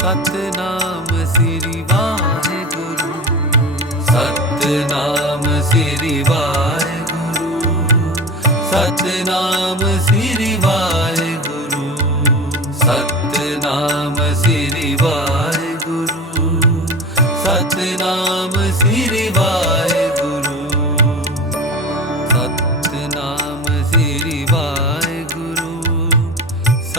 Satnam Sri Waheguru. Satnam Sri Waheguru Satnam Sri Waheguru. Satnam Sri Waheguru